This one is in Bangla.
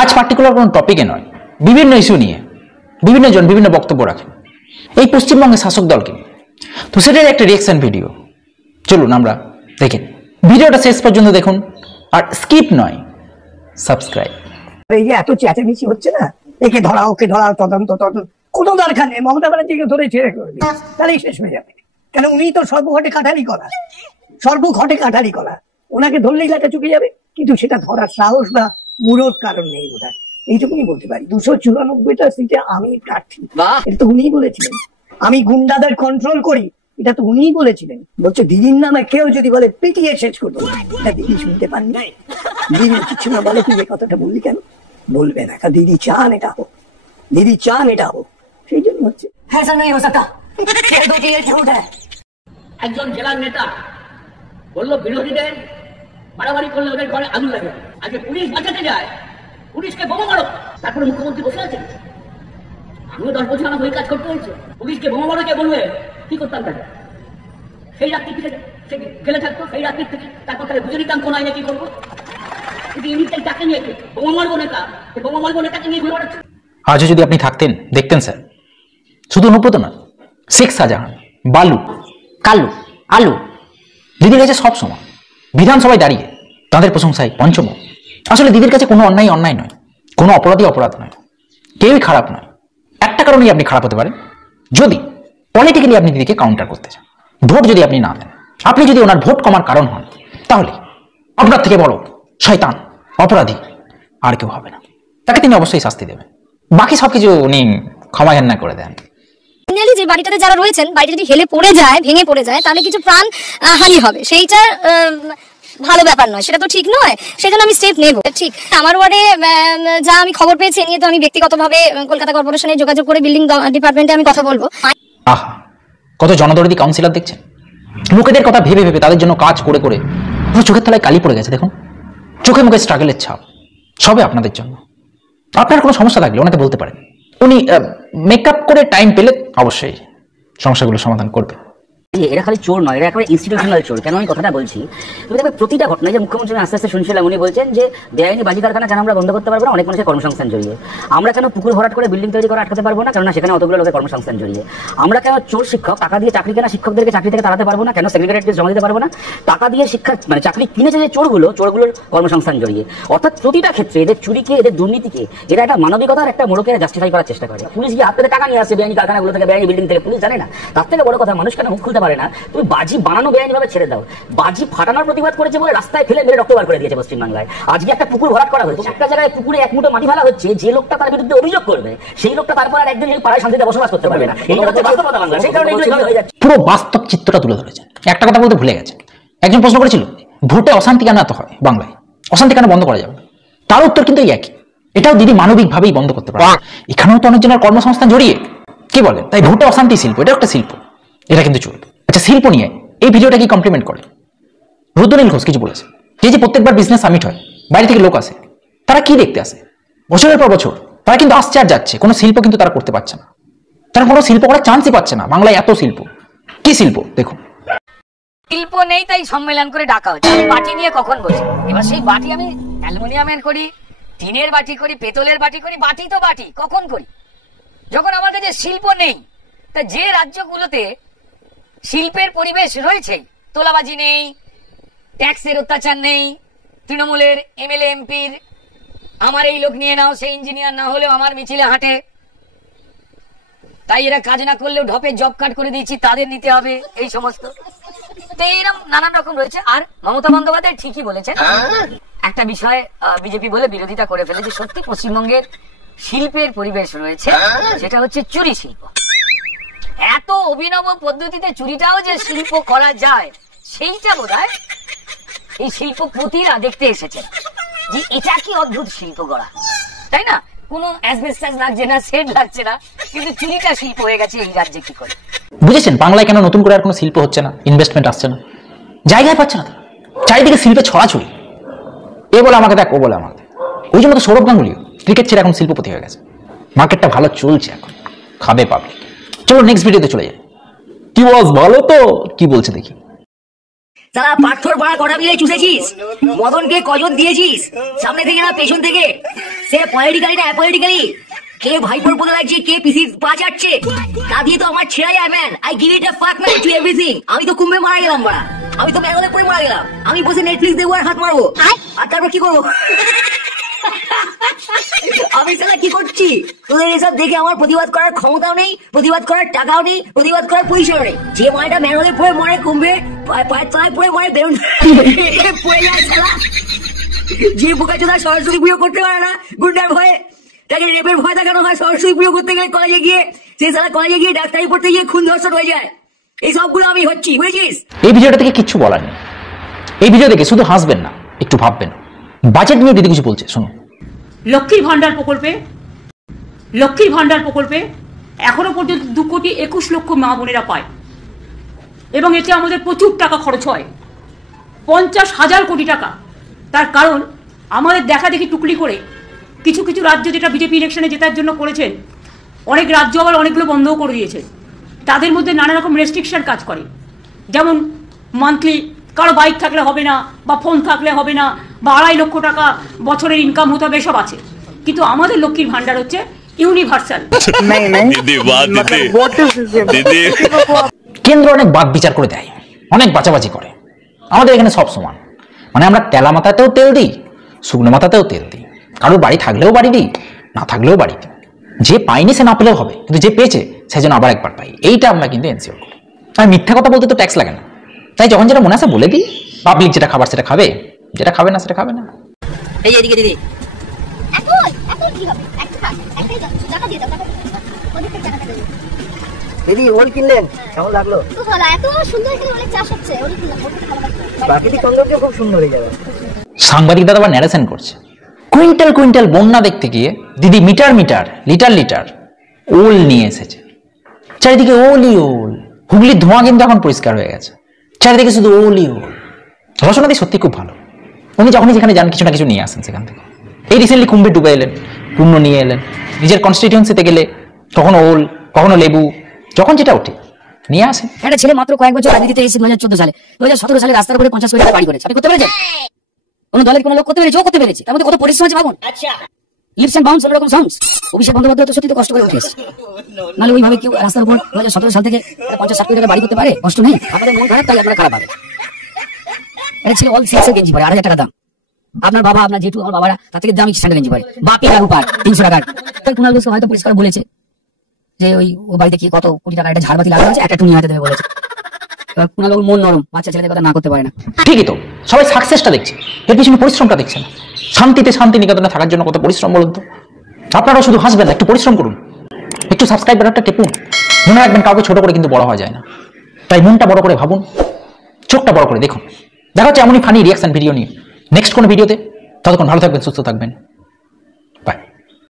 আজ পার্টিকুলার কোনো টপিকে নয়, বিভিন্ন ইস্যু নিয়ে বিভিন্ন জন বিভিন্ন বক্তব্য রাখেন এই পশ্চিমবঙ্গের শাসক দলকে। তো সেটার একটা রিয়াকশন ভিডিও, চলুন আমরা দেখেন। ভিডিওটা শেষ পর্যন্ত দেখুন, আর স্কিপ নয়, সাবস্ক্রাইব। এই যে এত চেঁচামেচি হচ্ছে না, একে ধরা ওকে ধরা, তদন্ত কোনো দরকার নেই। মমতা ব্যানার্জিকে ধরে ছেড়ে করে দিন, তাহলেই শেষ হয়ে যাবে। কেন উনি তো সর্বঘটে কাঠালি করা, ওনাকে ধরলেই লেখা চুকে যাবে, কিন্তু সেটা ধরার সাহস বা মূরত কারণ নেই বোধহয়। এইটুকুনি বলতে পারি। 294টা সিটে আমি প্রার্থী, এটা তো উনিই বলেছিলেন। আমি গুন্ডাদের কন্ট্রোল করি, এটা তো উনিই বলেছিলেন। বলছে দিদির নামে কেউ যদি বলে পিটিয়ে শেষ করবো, এটা দিদি শুনতে পাননি। দিদি কিছু না বলে তুই এই কথাটা বললি কেন? বলবে না, দিদি চান এটা হোক, দিদি চান এটা হোক, সেই জন্য হচ্ছে। হ্যাঁ স্যার, নেই হো সকতা। একজন জেলার নেতা বললো বিরোধীদের মারামারি করলে ওদের ঘরে আগুন লাগে। আজকে পুলিশ বাঁচাতে যায়, পুলিশকে বোমা মারো। তারপরে মুখ্যমন্ত্রী বসে আছেন। আমিও 10 বছর আমার ওই কাজ করতে হয়েছে। পুলিশকে বোমা মারো কে বলবে, কি করতাম তাকে? সেই রাত্রি থেকে সে গেলে থাকতো, সেই রাত্রি থেকে তারপর তাকে বুঝে নিতাম কোন আইনে কি করবো। কিন্তু ইউনিটটাই তাকে নিয়ে বোমা মারবো নেতা, বোমা মারবো নেতাকে নিয়ে ঘুরে বেড়াচ্ছে। আজও যদি আপনি থাকতেন দেখতেন স্যার, শুধু অনুব্রত না, শেখ শাহজাহান, বালু, কালু, আলু দিদির কাছে সব সময় বিধানসভায় দাঁড়িয়ে তাদের প্রশংসায় পঞ্চম। আসলে দিদির কাছে কোনো অন্যায় অন্যায় নয়, কোনো অপরাধী অপরাধ নয়, কেউই খারাপ নয়। একটা কারণেই আপনি খারাপ হতে পারেন, যদি পলিটিক্যালি আপনি দিদিকে কাউন্টার করতে চান। ভোট যদি আপনি না দেন, আপনি যদি ওনার ভোট কমার কারণ হন, তাহলে আপনার থেকে বড় শয়তান অপরাধী আর কেউ হবে না। তাকে তিনি অবশ্যই শাস্তি দেবেন, বাকি সবকিছু উনি ক্ষমা ঘেন্না করে দেন। যে বাড়িটাতে যারা রয়েছেন, বাড়িটা যদি হেলে পড়ে যায়, ভেঙে পড়ে যায়, তাহলে কিছু প্রাণ হানি হবে, সেইটা ভালো ব্যাপার নয়, সেটা তো ঠিক নয়। সেজন্য আমি স্টেপ নেব। ঠিক আমার ওয়ার্ডে যা আমি খবর পেয়েছি নিয়ে তো আমি ব্যক্তিগতভাবে কলকাতা কর্পোরেশনে যোগাযোগ করে বিল্ডিং ডিপার্টমেন্টে আমি কথা বলবো। আহা, কত জনদরদি কাউন্সিলর দেখছেন, লোকেদের কথা ভেবে ভেবে তাদের জন্য কাজ করে করে চোখের তলায় কালি পড়ে গেছে। দেখুন চোখে মুখে স্ট্রাগলের ছাপ, সবে আপনাদের জন্য। আপনার কোনো সমস্যা থাকলে ওনাকে বলতে পারেন, উনি মেকআপ করে টাইম পেলে অবশ্যই সমস্যাগুলো সমাধান করবে। এরা খালি চোর নয়, এরা একেবারে ইনস্টিটিউশনাল চোর। কেন আমি কথাটা বলছি, তুমি দেখবে প্রতিটা ঘটনায় যে মুখ্যমন্ত্রী আস্তে আস্তে শুনছিলাম, উনি বলছেন যে বেআইনি বাজি কারখানা কেন আমরা বন্ধ করতে পারবো না, অনেক মানুষের কর্মসংস্থান জড়িয়ে। আমরা কেন পুকুর ভরাট করে বিল্ডিং তৈরি করা আটকাতে পারবো না, কেননা সেখানে অতগুলো লোকের কর্মসংস্থান জড়িয়ে। আমরা কেন চোর শিক্ষক টাকা দিয়ে চাকরি কেনা শিক্ষকদেরকে চাকরি থেকে তাড়াতে পারবো না, কেন সেক্রেটারিয়েটকে জমা দিতে পারবো না? টাকা দিয়ে শিক্ষা মানে চাকরি কিনেছে যে চোরগুলোর কর্মসংস্থান জড়িয়ে। অর্থাৎ প্রতিটা ক্ষেত্রে এদের চুরিকে, এদের দুর্নীতিকে এরা একটা মানবিকতার একটা মোড়কে জাস্টিফাই করার চেষ্টা করে। পুলিশ গিয়ে হাত থেকে টাকা নিয়ে আসে বেআইনি কারখানাগুলো থেকে, বেআইনি বিল্ডিং থেকে, পুলিশ জানে না। তার থেকে বড় কথা, মানুষ কেন মুখ খুলতে পারে না? তুমি বাজি বানানো বেআইনি ভাবে ছেড়ে দাও, বাজি ফাটানোর প্রতিবাদ করেছে বলে রাস্তায় ফেলে মেরে রক্ত বার করে দিয়েছে পশ্চিমবাংলায়। আজকে একটা পুকুর ভরাট করা হয়েছে, একটা জায়গায় পুকুরে এক মুঠো মাটি ফেলা হচ্ছে, যে লোকটা তার বিরুদ্ধে অভিযোগ করবে সেই লোকটা তারপর আর একদিন পাড়ায় শান্তিতে বসবাস করতে পারবে না। এই হচ্ছে বাস্তবতা বাংলা, সেই কারণে এগুলো হয়ে যাচ্ছে। পুরো বাস্তব চিত্রটা তুলে ধরেছেন। একটা কথা বলতে ভুলে গেছেন, একজন প্রশ্ন করেছিল ভোটে অশান্তি কেন এত হয় বাংলায়, অশান্তি কেন বন্ধ করা যাবে? তার উত্তর কিন্তু এই একই, এটাও দিদি মানবিকভাবেই বন্ধ করতে পারে। এখানেও তো অনেকজনের কর্মসংস্থান জড়িয়ে, কি বলেন? তাই ভোটে অশান্তি শিল্প, এটা একটা শিল্প, এটা কিন্তু চলবে। আচ্ছা, শিল্প নিয়ে এই ভিডিওটা কি কমপ্লিমেন্ট করে? রুদ্রনীল ঘোষ কিছু বলেছে, যে প্রত্যেকবার বিজনেস সামিট হয়, বাইরে থেকে লোক আসে, তারা কি দেখতে আসে? বছরের পর বছর তারা কিন্তু আসছে আর যাচ্ছে, কোনো শিল্প কিন্তু তারা করতে পারছে না, তারা কোনো শিল্প করার চান্সই পাচ্ছে না। বাংলায় এত শিল্প, কি শিল্প দেখুন। শিল্প নেই তাই সম্মেলন করে ডাকা হচ্ছে। বাটি নিয়ে কখন বসে, এবার সেই বাটি আমি অ্যালুমিনিয়ামের করি, টিনের বাটি করি, পেতলের বাটি করি, বাটি তো বাটি কখন করি, যখন আমার কাছে শিল্প নেই। তা যে রাজ্যগুলোতে শিল্পের পরিবেশ রয়েছে, তোলাবাজি নেই, ট্যাক্সের অত্যাচার নেই, তৃণমূলের এমএলএ এমপির আমার এই লোক নিয়ে নাও, সেই ইঞ্জিনিয়ার না হলেও আমার মিছিলে হাঁটে, তাই এরা কাজ না করলেও ঢপে জব কাট করে দিয়েছি, তাদের নিতে হবে, এই সমস্ত। তো এইরকম নানান রকম রয়েছে। আর মমতা বন্দ্যোপাধ্যায় ঠিকই বলেছেন, একটা বিষয় বিজেপি বলে বিরোধিতা করে ফেলেছে। সত্যি পশ্চিমবঙ্গের শিল্পের পরিবেশ রয়েছে, সেটা হচ্ছে চুরি শিল্প। এত অভিনব পদ্ধতিতে চুরিটাও যে শিল্প করা যায়, সেইটা বোধহয় এই শিল্পপতিরা দেখতে এসেছেন যে এটা কি অদ্ভুত শিল্প গড়া, তাই না? কোনো অ্যাসবেস্টাস লাগছে না, সেট লাগছে না, কিন্তু চুরিটা শিল্প হয়ে গেছে এই রাজ্যে। কি করে বুঝেছেন বাংলায় কেন নতুন করে আর কোনো শিল্প হচ্ছে না, ইনভেস্টমেন্ট আসছে না, জায়গায় পাচ্ছে না, চারিদিকে শিল্পের ছড়াছড়ি, এ বলে আমাকে দেখ, ও বলে আমাকে দেখ। ওই জন্য তো সৌরভ গাঙ্গুলিও ক্রিকেট ছেড়ে এখন শিল্পপতি হয়ে গেছে, মার্কেটটা ভালো চলছে, এখন খাবে পাবলিক। চলো নেক্সট ভিডিওতে চলে যাই। কি বস ভালো তো, কি বলছে দেখি। তারা পাথর ভাড়া কটা মিলে চুষেছিস, মদনকে কজন দিয়েছিস, সামনে থেকে না পেছন থেকে, সে পলিটিক্যালি না অ্যাপলিটিক্যালি, কে ভাইপোর বলে লাগছে, কে পিসির পা চাটছে, তা দিয়ে তো আমার ছেড়ে যায় ম্যান। আই গিভ ইট আ ফাক ম্যান টু এভরিথিং। আমি তো কুম্ভে মারা গেলাম বাড়া, আমি তো ব্যাঙ্গলে পড়ে মারা গেলাম, আমি বসে নেটফ্লিক্স দেখবো আর হাত মারবো, আর তারপর কি করবো? আমি সালা কি করছি? তোদের এসব দেখে আমার প্রতিবাদ করার ক্ষমতাও নেই, প্রতিবাদ করার টাকাও নেই, প্রতিবাদ করার পয়সাও নেই। যে মায়েটা ম্যানহোলে পড়ে মরে, কুম্ভে পায়ের তলায় পড়ে মরে, বেরোন পড়ে যায় সালা। যে বোকাচোদা সরস্বতী পুজো করতে পারে না গুন্ডার ভয়ে, তাকে রেপের ভয় দেখানো হয়, সরস্বতী পুজো করতে গেলে কলেজে গিয়ে, সেই সালা কলেজে গিয়ে ডাক্তারি পড়তে গিয়ে খুন ধর্ষণ হয়ে যায়। এই সবগুলো আমি হচ্ছি, বুঝেছিস? এই ভিডিওটা থেকে কিচ্ছু বলার নেই। এই ভিডিও দেখে শুধু হাসবেন না, একটু ভাববেন। বাজেট নিয়ে দিদি কিছু বলছে, শুনুন। লক্ষ্মীর ভান্ডার প্রকল্পে এখনো পর্যন্ত 2,21,00,000 মা বোনেরা পায়, এবং এতে আমাদের প্রচুর টাকা খরচ হয়, 50,000 কোটি টাকা। তার কারণ আমাদের দেখা দেখি টুকলি করে কিছু কিছু রাজ্য, যেটা বিজেপি ইলেকশনে জেতার জন্য করেছেন, অনেক রাজ্য আবার অনেকগুলো বন্ধও করে দিয়েছে। তাদের মধ্যে নানা রকম রেস্ট্রিকশন কাজ করে, যেমন মান্থলি কারো বাইক থাকলে হবে না, বা ফোন থাকলে হবে না, বা 2.5 লক্ষ টাকা বছরের ইনকাম হতে হবে, এসব আছে। কিন্তু আমাদের লক্ষ্মীর ভান্ডার হচ্ছে ইউনিভার্সাল। কেন্দ্র অনেক বাদ বিচার করে দেয়, অনেক বাঁচাবাচি করে। আমাদের এখানে সব সমান, মানে আমরা তেলা মাথাতেও তেল দিই, শুকনো মাথাতেও তেল দিই, কারোর বাড়ি থাকলেও বাড়ি দিই, না থাকলেও বাড়ি দিই। যে পাইনি সে না পেলেও হবে, কিন্তু যে পেয়েছে সে যেন আবার একবার পাই, এইটা আমরা কিন্তু এনসিওর করি। আর মিথ্যা কথা বলতে তো ট্যাক্স লাগে না, তাই যখন যেটা মনে আসে বলে দিই। পাবলিক যেটা খাবার সেটা খাবে, যেটা খাবে না সেটা খাবে না। এই এদিকে দিদি, দিদি ওল কিনলেন, কেমন লাগলো? খুব ভালো, এত সুন্দর এখানে অনেক চাষ হচ্ছে, ওরই কিনলাম, ওর ভালো লাগছে। প্রাকৃতিক সৌন্দর্য খুব সুন্দর হয়ে যাবে। সাংবাদিক দাদা আবার ন্যারেশন করছে, কুইন্টাল কুইন্টাল বন্যা দেখতে গিয়ে দিদি মিটার মিটার লিটার লিটার ওল নিয়ে এসেছে। চারিদিকে ওলই ওল। হুগলির ধোঁয়া কিন্তু এখন পরিষ্কার হয়ে গেছে, চারিদিকে শুধু ওলই ওল। রচনাদি সত্যি খুব ভালো, উনি যখনই যেখানে যান কিছু না কিছু নিয়ে আসেন সেখান থেকে। এই রিসেন্টলি কুম্ভে ডুবে এলেন, পূর্ণ নিয়ে এলেন। নিজের কনস্টিটিউয়েন্সিতে গেলে কখনো ওল, কখনো লেবু, যখন যেটা ওঠে নিয়ে আসেন। একটা ছেলে মাত্র কয়েক বছর রাজনীতিতে এসে 2014 সালে, 2017 সালে রাস্তার উপরে 50 কোটি টাকা বাড়ি করেছে। আপনি করতে পেরেছেন? কোন দলের কোন লোক করতে পেরেছে? ও করতে পেরেছে। তার মধ্যে কত পরিশ্রম আছে ভাবুন। লিপস এন্ড বাউন্স, অন্যরকম সাউন্ডস। অভিষেক বন্দ্যোপাধ্যায় তো সত্যি তো কষ্ট করে উঠে এসেছে, নাহলে ওইভাবে কেউ রাস্তার উপর 2017 সাল থেকে 50-60 কোটি টাকা বাড়ি করতে পারে? কষ্ট নেই। আপনাদের মন খারাপ, তাই আপনারা খারাপ পাবেন। এটা ছিল অল সিক্সের গেঞ্জি পরে 8,000 টাকা দাম। আপনার বাবা, আপনার জেঠু, আমার বাবারা তার থেকে দামি স্যান্ডেল গেঞ্জি পরে, বাপি আর উপার 300 টাকার। তাই কুণাল ঘোষকে হয়তো পরিষ্কার বলেছে যে ওই ও বাড়িতে কি কত কোটি টাকা একটা ঝাড়বাতি লাগানো আছে, একটা টুনি হাতে দেবে বলেছে। এবার কুণাল বাবুর মন নরম, বাচ্চা ছেলেদের কথা না করতে পারে না। ঠিকই তো, সবাই সাকসেসটা দেখছে, এর পিছনে পরিশ্রমটা দেখছে না। শান্তিতে শান্তি নিকেতনে থাকার জন্য কত পরিশ্রম বলুন তো। আপনারাও শুধু হাসবেন না, একটু পরিশ্রম করুন, একটু সাবস্ক্রাইব বাটনটা টিপুন। মনে রাখবেন কাউকে ছোট করে কিন্তু বড় হওয়া যায় না, তাই মনটা বড় করে ভাবুন, চোখটা বড় করে দেখুন। দেখা হচ্ছে এমনই ফানি রিয়াকশন ভিডিও নিয়ে নেক্সট কোনো ভিডিওতে। ততক্ষণ ভালো থাকবেন, সুস্থ থাকবেন।